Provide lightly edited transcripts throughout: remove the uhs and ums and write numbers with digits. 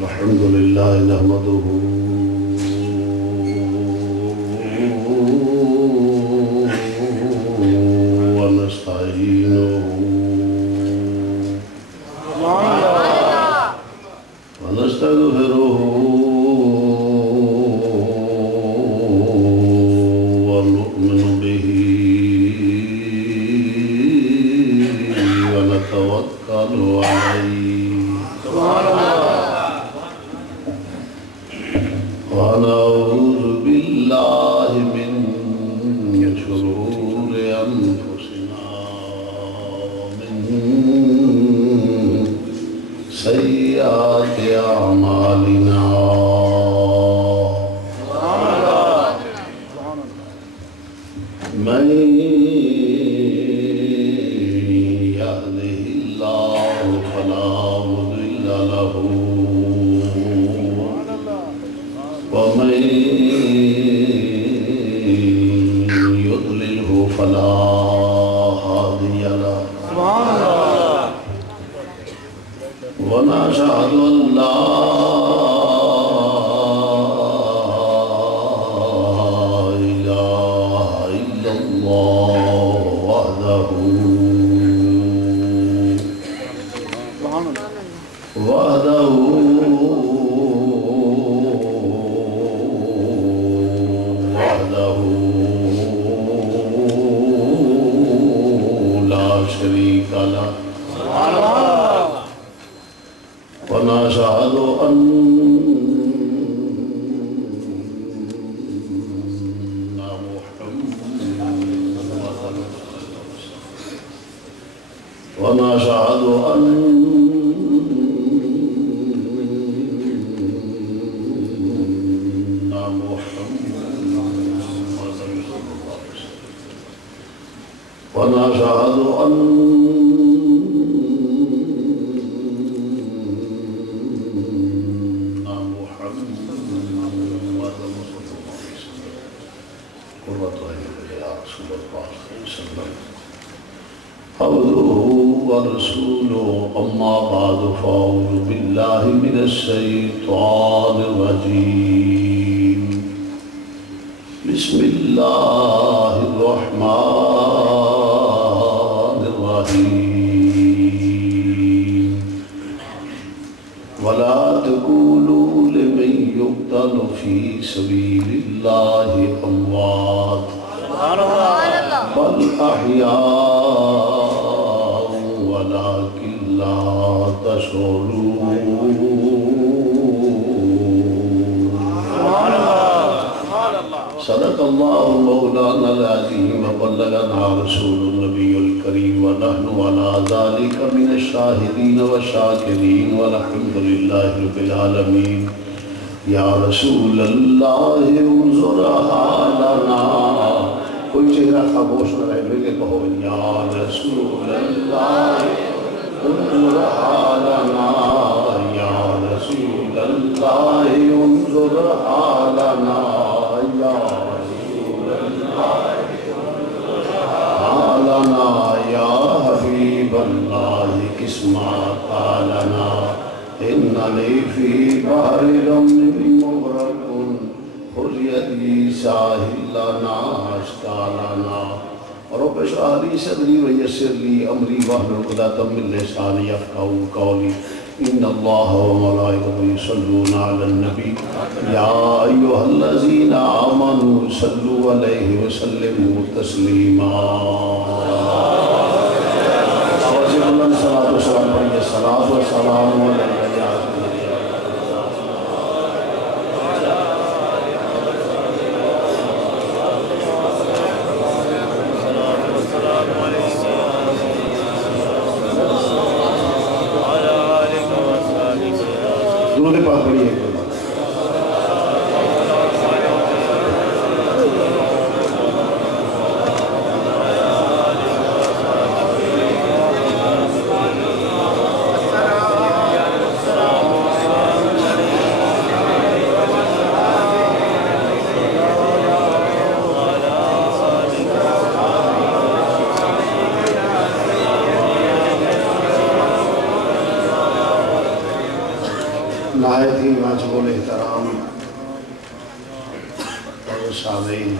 الحمد لله نحمده ونستعينه ونستغفره ونؤمن به ونتوكل عليه ونعوذ بالله من شرور أنفسنا ومن سيئات أعمالنا من يهده الله فلا مضل له ومن يضلله فلا هادي له ونشهد أن لا إله إلا الله وحده لا شريك له ونشهد أن ونشهد أن عبده ورسوله أما بعد فأعوذ بالله من الشيطان الرجيم بسم الله الرحمن الرحيم ولا تقولوا لمن يقتل في سبيل الله أموات بل أحياء ولكن لا تشعرون صدق الله مولانا العظيم وبلغنا رسول النبي الكريم ونحن على ذلك من الشاهدين والشاكرين والحمد لله رب العالمين يا رسول الله انظر حالنا کوئی چہرہ خاموش نہ رہے ملے کہو یا رسول اللہ انظر حالنا یا رسول اللہ انظر حالنا یا رسول اللہ حالنا یا حبیب اللہ اسمع قالنا اننی فی بحر غم مغرق خذ یدی ساحل لنا اشکالنا رب اشرح لي صدري ويسر لي امري واحلل عقدة من لساني يفقهوا قولي ان الله وملائكته يصلون على النبي يا ايها الذين امنوا صلوا عليه وسلموا تسليما صلاة والسلام عليك درود پاک پڑھیے نہایت ہی واجب الاحترام اور سامعین،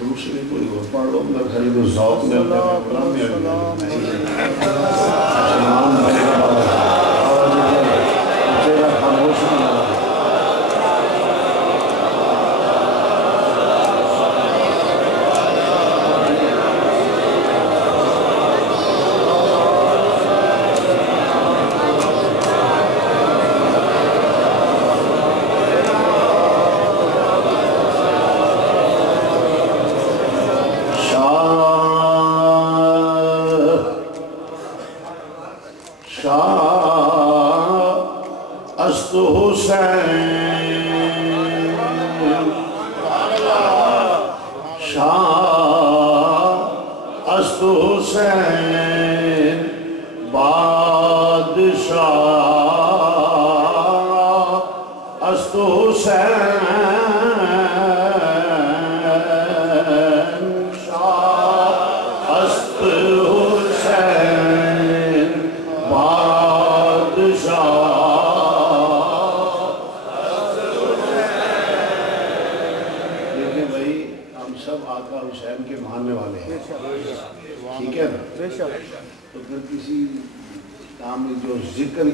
دوسری کوئی اور پڑھ لو، میں خرید و ذوق میں خاموش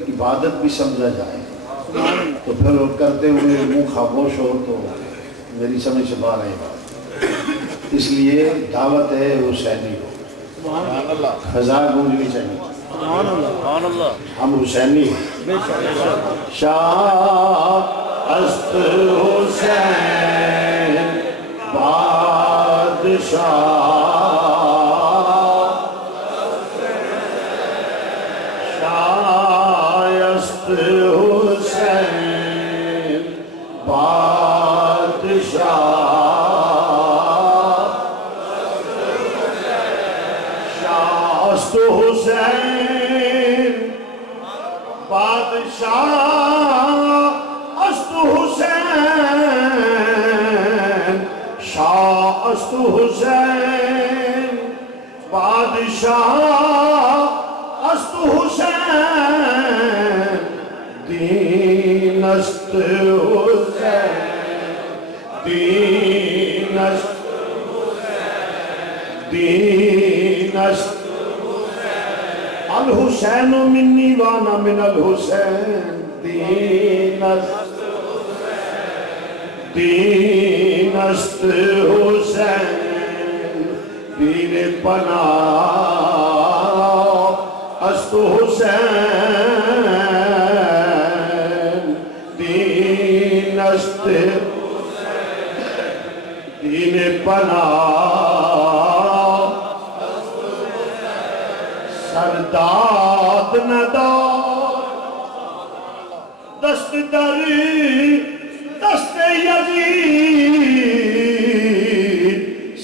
عبادت بھی سمجھا جائے تو پھر کرتے ہوئے منہ خاموش ہو تو میری سمجھ سے باہر ہے بات۔ اس لیے دعوت ہے حسینی ہو، فضا گونجنی چاہیے، ہم حسینی ہیں۔ شاہ است حسین بادشاہ، حسین بادشاہ، شاست حسین بادشاہ، است حسین، شاست حسین بادشاہ، است حسین، دین است حسین، دین است حسین، دین است حسین، الحسین منی وانا من الحسین، دین است حسین، دین است حسین، دین پناہ است حسین، دین است دین پناہ، سرداد ندار دست در دست یزید،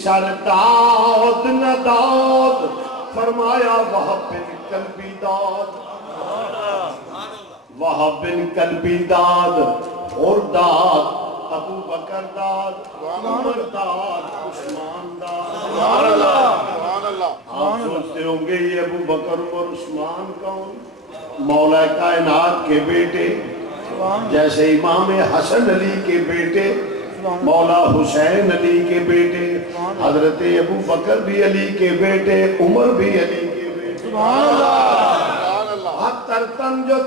سرداد نداد فرمایا وہب بن قلبی داد، وہب بن قلبی داد، اور داد ابو بکر داد، عمر داد، عثمان داد۔ آپ سوچتے ہوں گے یہ ابو بکر اور عثمان کون؟ مولا کائنات کے بیٹے، جیسے امام حسن علی کے بیٹے، مولا حسین علی کے بیٹے، حضرت ابو بکر بھی علی کے بیٹے، عمر بھی علی کے بیٹے۔ 72 تن جو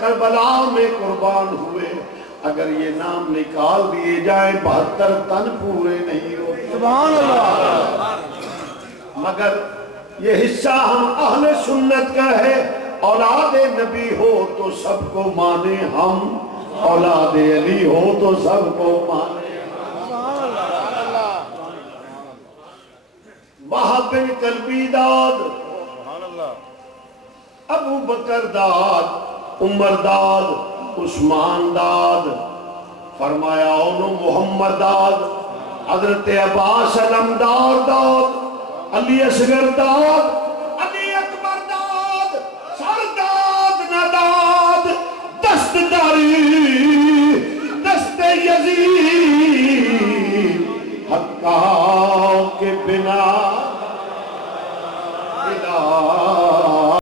کربلا میں قربان ہوئے، اگر یہ نام نکال دیے جائیں 72 تن پورے نہیں ہوتے۔ مگر یہ حصہ ہم اہل سنت کا ہے، اولاد نبی ہو تو سب کو مانے ہم، اولاد علی ہو تو سب کو مانے۔ وہب بن قلبی داد، ابو بکر داد، عمر داد، عثمان داد، فرمایا انہوں محمد داد، حضرت عباس علمدار داد، علی اصغر داد،